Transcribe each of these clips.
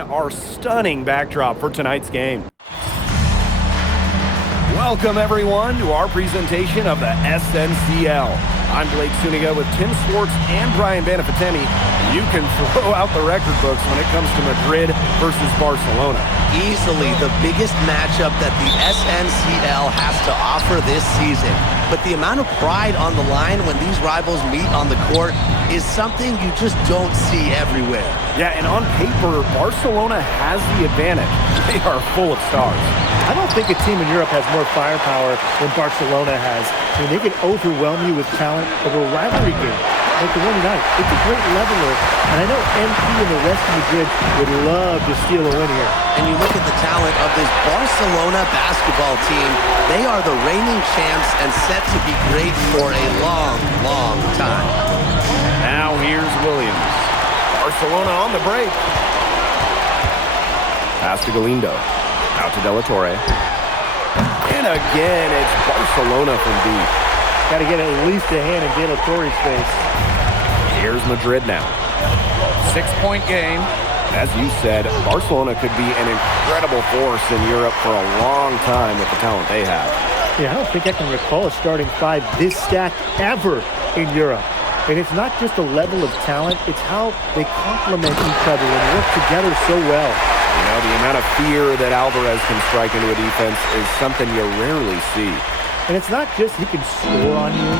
Our stunning backdrop for tonight's game. Welcome everyone to our presentation of the SNCL. I'm Blake Suniga with Tim Swartz and Brian Banafiteni. You can throw out the record books when it comes to Madrid versus Barcelona. Easily the biggest matchup that the SNCL has to offer this season. But the amount of pride on the line when these rivals meet on the court is something you just don't see everywhere. Yeah, and on paper, Barcelona has the advantage. They are full of stars. I don't think a team in Europe has more firepower than Barcelona has. I mean, they can overwhelm you with talent over a rivalry game like the one tonight. It's a great leveler, and I know MP and the rest of Madrid would love to steal a win here. And you look at the talent of this Barcelona basketball team. They are the reigning champs and set to be great for a long, long time. Now here's Williams. Barcelona on the break. Pass to Galindo. Out to De La Torre. And again, it's Barcelona from deep. Got to get at least a hand in De La Torre's face. Here's Madrid now. 6-point game. As you said, Barcelona could be an incredible force in Europe for a long time with the talent they have. Yeah, I don't think I can recall a starting five this stacked ever in Europe. And it's not just the level of talent, it's how they complement each other and work together so well. You know, the amount of fear that Alvarez can strike into a defense is something you rarely see. And it's not just he can score on you.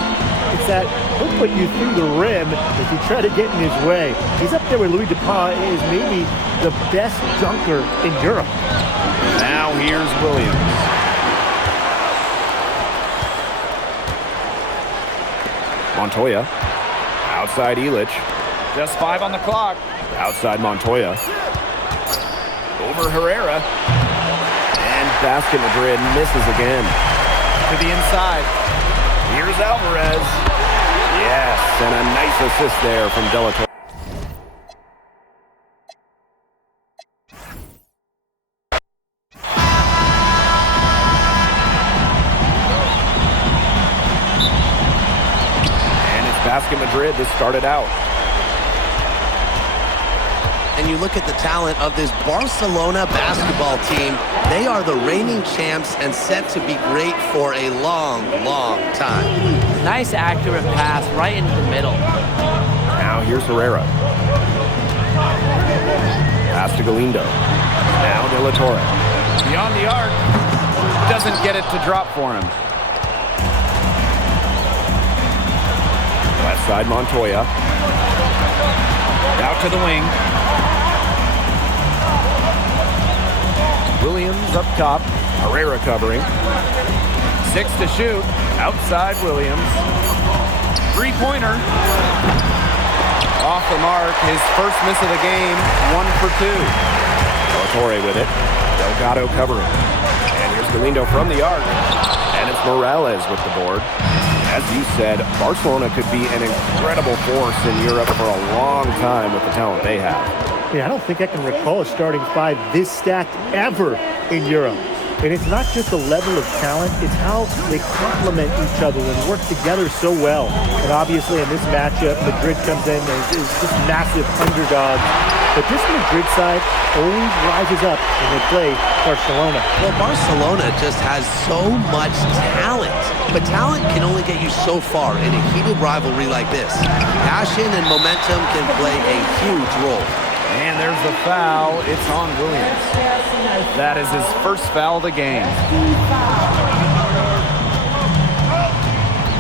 It's that he'll put you through the rim if you try to get in his way. He's up there with Louis Dupont, is maybe the best dunker in Europe. Now here's Williams. Montoya. Outside Illich. Just 5 on the clock. Outside Montoya. Over Herrera. And Basket Madrid misses again. To the inside. Here's Alvarez. Yes, and a nice assist there from De La Torre. And it's Basket Madrid that started out. And you look at the talent of this Barcelona basketball team. They are the reigning champs and set to be great for a long, long time. Nice accurate pass right into the middle. Now here's Herrera. Pass to Galindo. Now De La Torre. Beyond the arc. Doesn't get it to drop for him. Left side Montoya. Out to the wing. Williams up top. Herrera covering. 6 to shoot. Outside Williams. Three-pointer. Off the mark. His first miss of the game. 1 for 2. De La Torre with it. Delgado covering. And here's Galindo from the arc. And it's Morales with the board. As you said, Barcelona could be an incredible force in Europe for a long time with the talent they have. Yeah, I don't think I can recall a starting five this stacked ever in Europe. And it's not just the level of talent, it's how they complement each other and work together so well. And obviously in this matchup, Madrid comes in and is just massive underdogs. But this Madrid side always rises up when they play Barcelona. Well, Barcelona just has so much talent. But talent can only get you so far in a heated rivalry like this. Passion and momentum can play a huge role. And there's the foul. It's on Williams. That is his first foul of the game.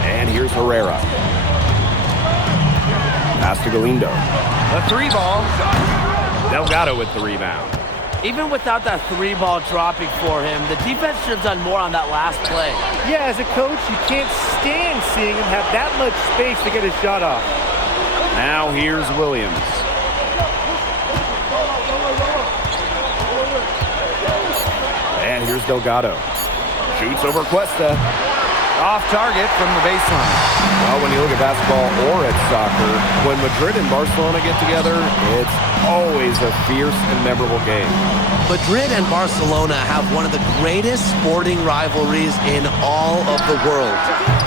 And here's Herrera. Pass to Galindo. The 3-ball. Delgado with the rebound. Even without that 3-ball dropping for him, the defense should have done more on that last play. Yeah, as a coach, you can't stand seeing him have that much space to get his shot off. Now here's Williams. And here's Delgado. Shoots over Cuesta. Off target from the baseline. Well, when you look at basketball or at soccer, when Madrid and Barcelona get together, it's always a fierce and memorable game. Madrid and Barcelona have one of the greatest sporting rivalries in all of the world.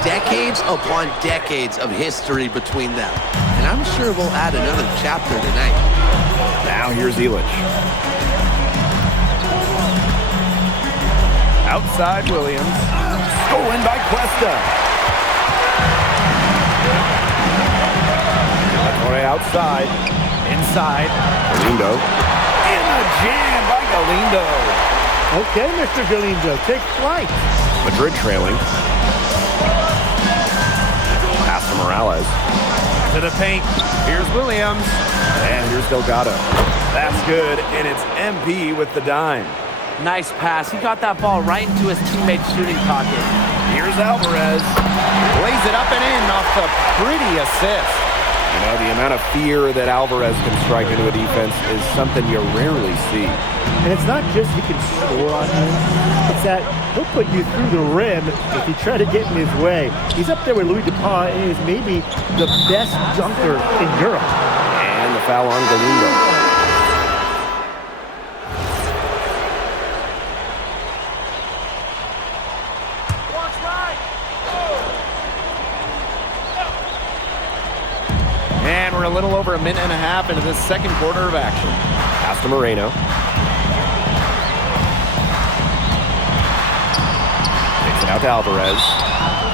Decades upon decades of history between them. And I'm sure we'll add another chapter tonight. Now here's Illich. Outside Williams. Stolen by Cuesta. Torre outside. Inside. Galindo. In the jam by Galindo. Okay, Mr. Galindo, take flight. Madrid trailing. Pass to Morales. To the paint. Here's Williams. And here's Delgado. That's good, and it's MP with the dime. Nice pass. He got that ball right into his teammate's shooting pocket. Here's Alvarez. Lays it up and in off the pretty assist. You know, the amount of fear that Alvarez can strike into a defense is something you rarely see. And it's not just he can score on him, it's that he'll put you through the rim if you try to get in his way. He's up there with Louis Dupont and is maybe the best dunker in Europe. And the foul on Galindo. And we're a little over a minute and a half into this second quarter of action. Pass to Moreno. Takes it out to Alvarez.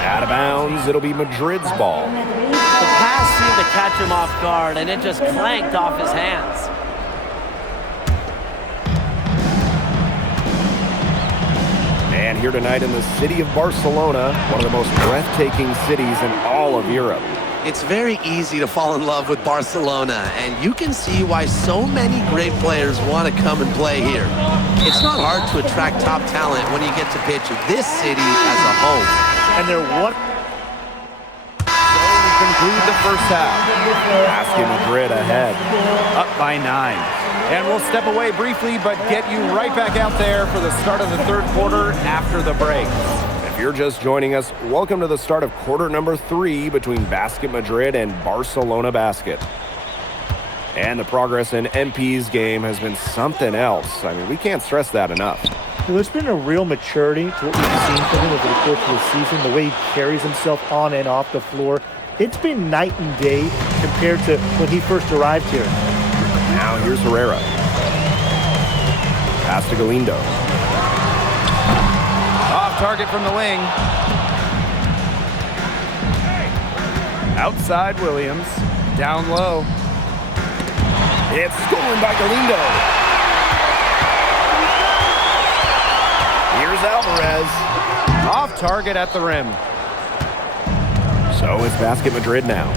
Out of bounds. It'll be Madrid's ball. The pass seemed to catch him off guard, and it just clanked off his hands. And here tonight in the city of Barcelona, one of the most breathtaking cities in all of Europe. It's very easy to fall in love with Barcelona, and you can see why so many great players want to come and play here. It's not hard to attract top talent when you get to pitch this city as a home. And they're one. So we conclude the first half. Basket Madrid ahead. Up by 9. And we'll step away briefly, but get you right back out there for the start of the third quarter after the break. If you're just joining us, welcome to the start of quarter number 3 between Basket Madrid and Barcelona Basket. And the progress in MP's game has been something else. I mean, we can't stress that enough. There's been a real maturity to what we've seen from him over the course of the season, the way he carries himself on and off the floor. It's been night and day compared to when he first arrived here. Now here's Herrera. Pass to Galindo. Off target from the wing. Outside Williams. Down low. It's stolen by Galindo. Here's Alvarez. Off target at the rim. So it's Basket Madrid now.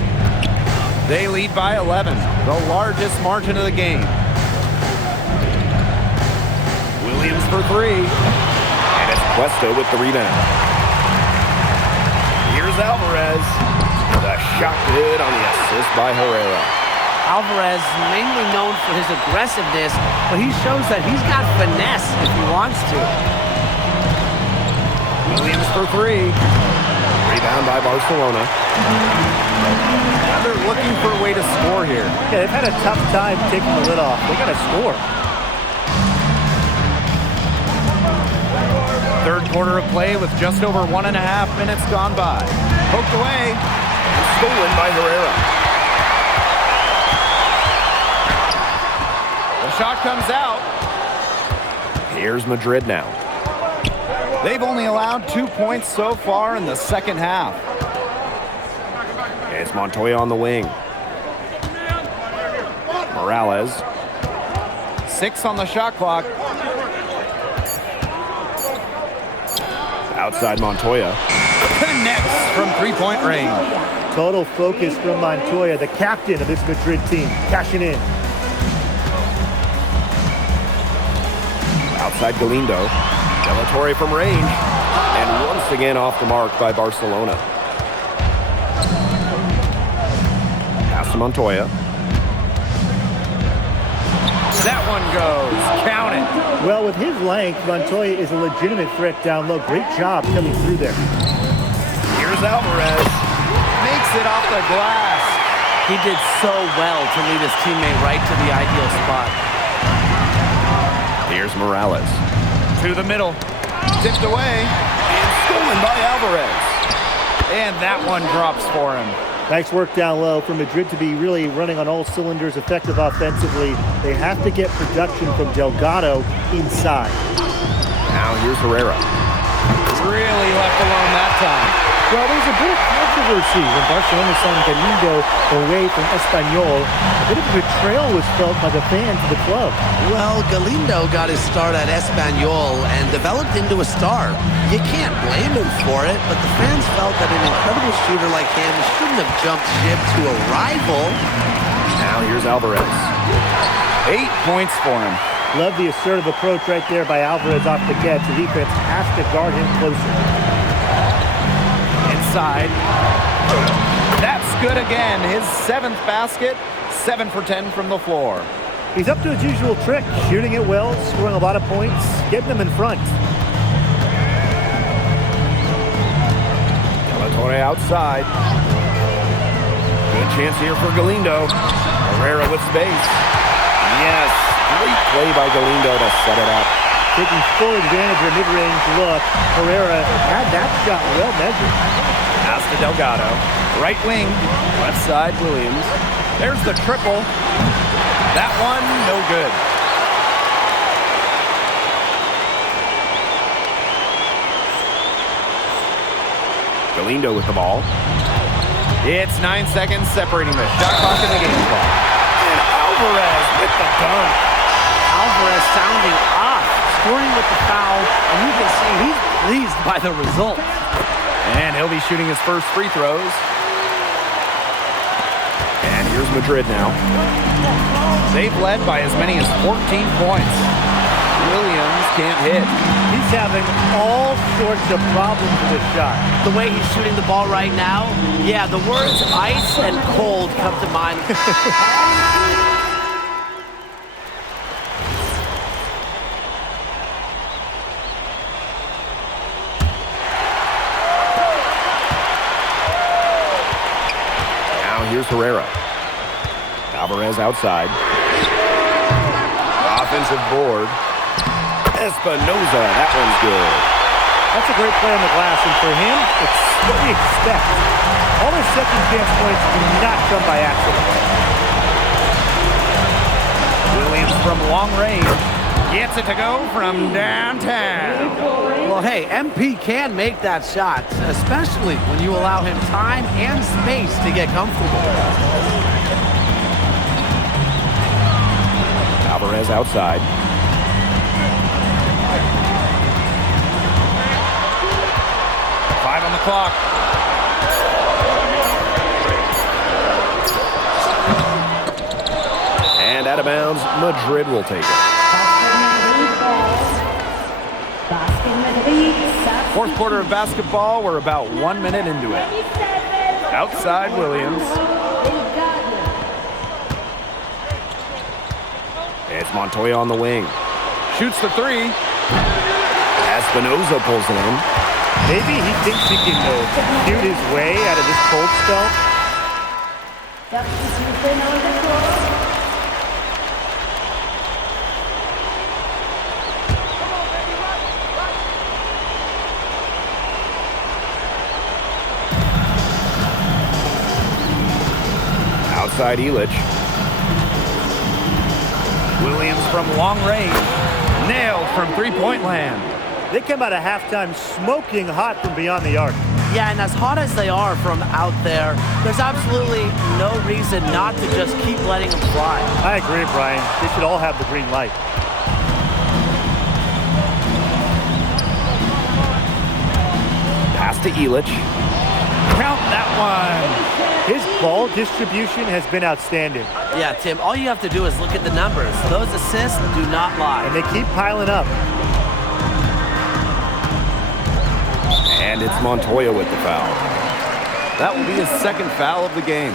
They lead by 11, the largest margin of the game. Williams for 3. And it's Cuesta with the rebound. Here's Alvarez. The shot good on the assist by Herrera. Alvarez, mainly known for his aggressiveness, but he shows that he's got finesse if he wants to. Williams for 3. Rebound by Barcelona. Now they're looking for a way to score here. Yeah, they've had a tough time taking the lid off. They got to score. Third quarter of play with just over 1.5 minutes gone by. Poked away. And stolen by Herrera. The shot comes out. Here's Madrid now. They've only allowed 2 points so far in the second half. It's Montoya on the wing. Morales. 6 on the shot clock. Outside Montoya. Connects from three-point range. Total focus from Montoya, the captain of this Madrid team, cashing in. Outside Galindo. De La Torre from range. And once again off the mark by Barcelona. Pass to Montoya. That one goes. Count it. Well, with his length, Montoya is a legitimate threat down low. Great job coming through there. Here's Alvarez. Makes it off the glass. He did so well to lead his teammate right to the ideal spot. Here's Morales. To the middle. Tipped away. And stolen by Alvarez. And that one drops for him. Nice work down low for Madrid to be really running on all cylinders, effective offensively. They have to get production from Delgado inside. Now here's Herrera. Really left alone that time. Well, there's a bit of controversy when Barcelona signed Galindo away from Espanyol. A bit of betrayal was felt by the fans of the club. Well, Galindo got his start at Espanyol and developed into a star. You can't blame him for it, but the fans felt that an incredible shooter like him shouldn't have jumped ship to a rival. Now here's Alvarez. 8 points for him. Love the assertive approach right there by Alvarez off the catch. The defense has to guard him closer. Inside. That's good again. His 7th basket. 7 for 10 from the floor. He's up to his usual trick, shooting it well, scoring a lot of points, getting them in front. De La Torre outside. Good chance here for Galindo. Herrera with space. Yes, great play by Galindo to set it up. Taking full advantage of a mid-range look, Herrera had that shot well measured. Pass to Delgado. Right wing. Left side, Williams. There's the triple. That one, no good. Galindo with the ball. It's 9 seconds separating the shot clock and the game clock. And Alvarez with the dunk. Alvarez sounding off, scoring with the foul, and you can see he's pleased by the result. And he'll be shooting his first free throws. And here's Madrid now. They've led by as many as 14 points. Williams can't hit. He's having all sorts of problems with his shot. The way he's shooting the ball right now, yeah, the words ice and cold come to mind. Here's Herrera. Alvarez outside. Offensive board. Espinoza, that one's good. That's a great play on the glass, and for him, it's what we expect. All his second chance points do not come by accident. Williams from long range gets it to go from downtown. Well, hey, MP can make that shot, especially when you allow him time and space to get comfortable. Alvarez outside. Five on the clock. And out of bounds, Madrid will take it. Fourth quarter of basketball, we're about 1 minute into it. Outside Williams. It's Montoya on the wing. Shoots the three. Espinoza pulls it in. Maybe he thinks he can shoot his way out of this cold spell. Outside Illich. Williams from long range. Nailed from three-point land. They come out of halftime smoking hot from beyond the arc. Yeah, and as hot as they are from out there, there's absolutely no reason not to just keep letting them fly. I agree, Brian. They should all have the green light. Pass to Illich. Count that one. His ball distribution has been outstanding. Yeah, Tim, all you have to do is look at the numbers. Those assists do not lie. And they keep piling up. And it's Montoya with the foul. That will be his second foul of the game.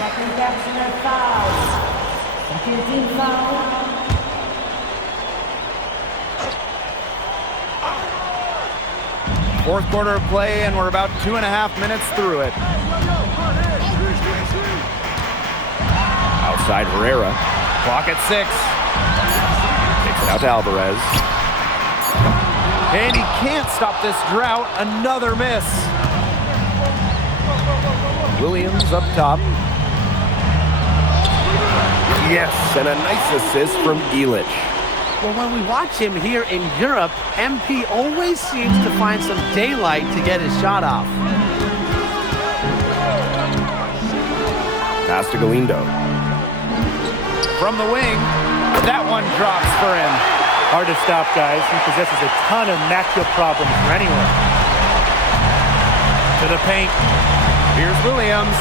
Fourth quarter of play, and we're about 2.5 minutes through it. Outside Herrera. Clock at 6. Takes it out to Alvarez. And he can't stop this drought. Another miss. Williams up top. Yes, and a nice assist from Illich. Well, when we watch him here in Europe, MP always seems to find some daylight to get his shot off. Pass to Galindo. From the wing, that one drops for him. Hard to stop, guys. He possesses a ton of matchup problems for anyone. To the paint. Here's Williams.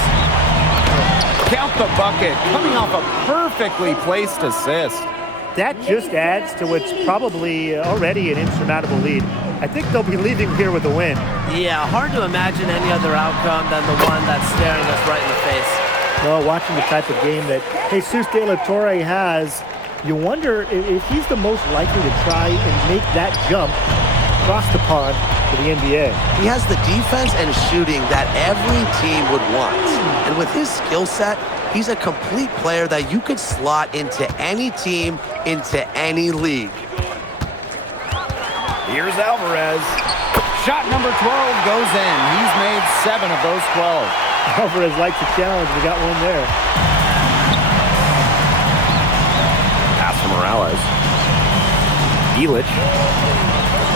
Count the bucket, coming off a perfectly placed assist. That just adds to what's probably already an insurmountable lead. I think they'll be leaving here with a win. Yeah, hard to imagine any other outcome than the one that's staring us right in the face. Well, watching the type of game that Jesus De La Torre has, you wonder if he's the most likely to try and make that jump across the pond to the NBA. He has the defense and shooting that every team would want. And with his skill set, he's a complete player that you could slot into any team, into any league. Here's Alvarez. Shot number 12 goes in. He's made 7 of those 12. Alvarez likes the challenge. We got one there. Pass to Morales. Elic.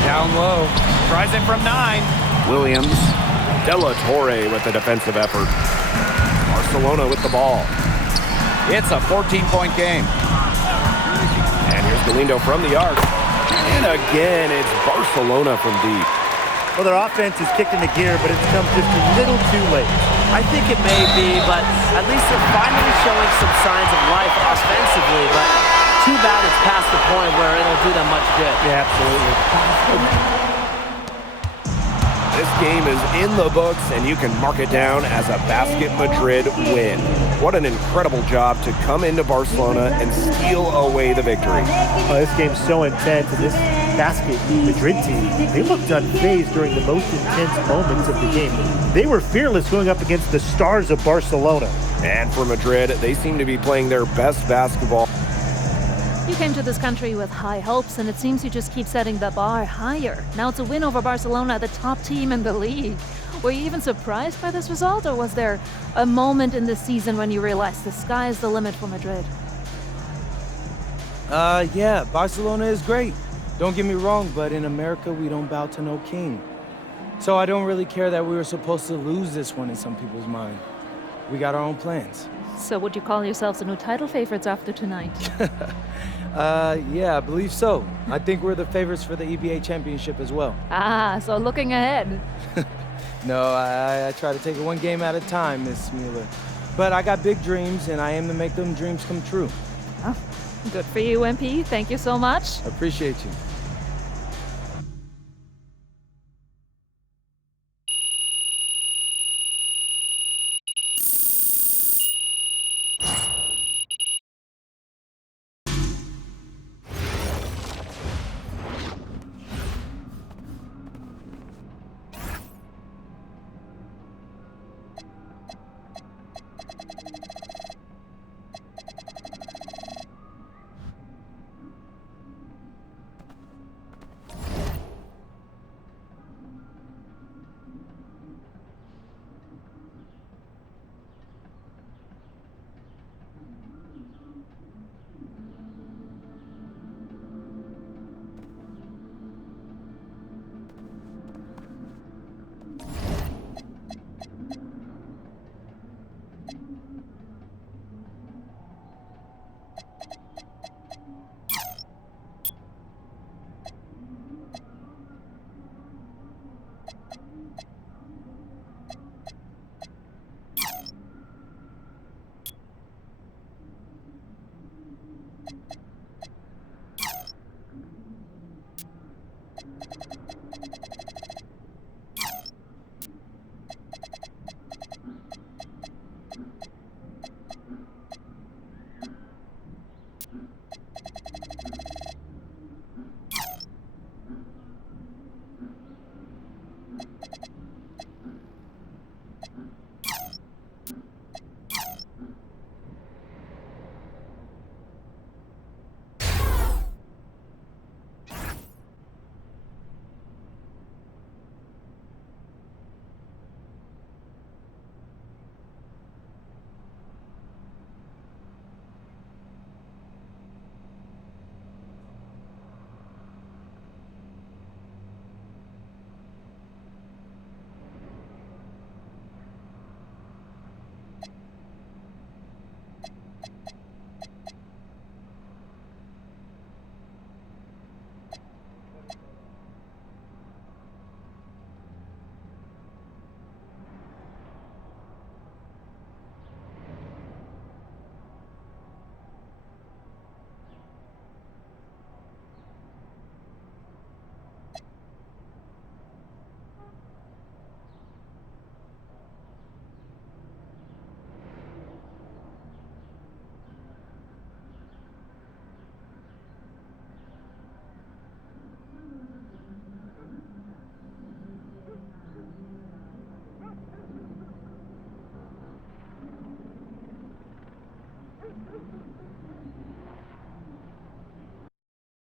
Down low. Tries it from 9. Williams. De La Torre with the defensive effort. Barcelona with the ball. It's a 14-point game. And here's Galindo from the arc. And again, it's Barcelona from deep. Well, their offense is kicked into gear, but it's come just a little too late. I think it may be, but at least they're finally showing some signs of life offensively, but too bad it's past the point where it'll do them much good. Yeah, absolutely. This game is in the books, and you can mark it down as a Basket Madrid win. What an incredible job to come into Barcelona and steal away the victory. This game's so intense, and this Basket Madrid team, they looked unfazed during the most intense moments of the game. They were fearless going up against the stars of Barcelona. And for Madrid, they seem to be playing their best basketball. You came to this country with high hopes, and it seems you just keep setting the bar higher. Now it's a win over Barcelona, the top team in the league. Were you even surprised by this result, or was there a moment in this season when you realized the sky is the limit for Madrid? Yeah, Barcelona is great. Don't get me wrong, but in America, we don't bow to no king. So I don't really care that we were supposed to lose this one in some people's mind. We got our own plans. So would you call yourselves the new title favorites after tonight? Yeah, I believe so. I think we're the favorites for the EBA championship as well. So looking ahead. No, I try to take it one game at a time, Miss Mueller. But I got big dreams, and I aim to make them dreams come true. Oh, good for you, MP. Thank you so much. I appreciate you.